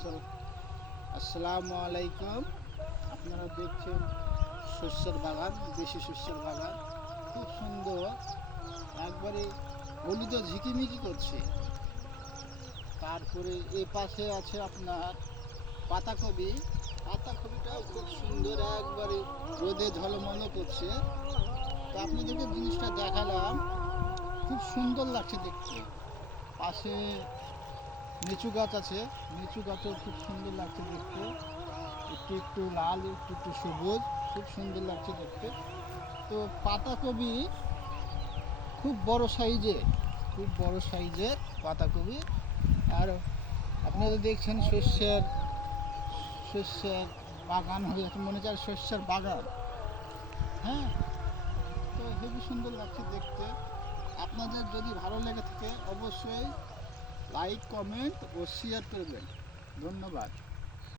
আসসালামু আলাইকুম। আপনারা দেখছেন শস্যের বাগান, দেশি শস্যের বাগান, খুব সুন্দর, একবারে হলুদ ঝিকিমিকি করছে। তারপরে এ পাশে আছে আপনার পাতাকপি। পাতাকপিটাও খুব সুন্দর, একবারে রোদে ঝলমল করছে। তো আপনাদেরকে জিনিসটা দেখালাম, খুব সুন্দর লাগছে দেখতে। পাশে লিচু গাছ আছে, লিচু গাছও খুব সুন্দর লাগছে দেখতে, একটু একটু লাল, একটু একটু সবুজ, খুব সুন্দর লাগছে দেখতে। তো পাতাকপি খুব বড় সাইজের, খুব বড় সাইজের পাতাকপি। আর আপনারা দেখছেন শস্যের বাগান হয়ে যাচ্ছে, মনে হচ্ছে শস্যের বাগান। হ্যাঁ, তো হেবি সুন্দর লাগছে দেখতে। আপনাদের যদি ভালো লেগে থাকে অবশ্যই লাইক, কমেন্ট ও শেয়ার করবেন। ধন্যবাদ।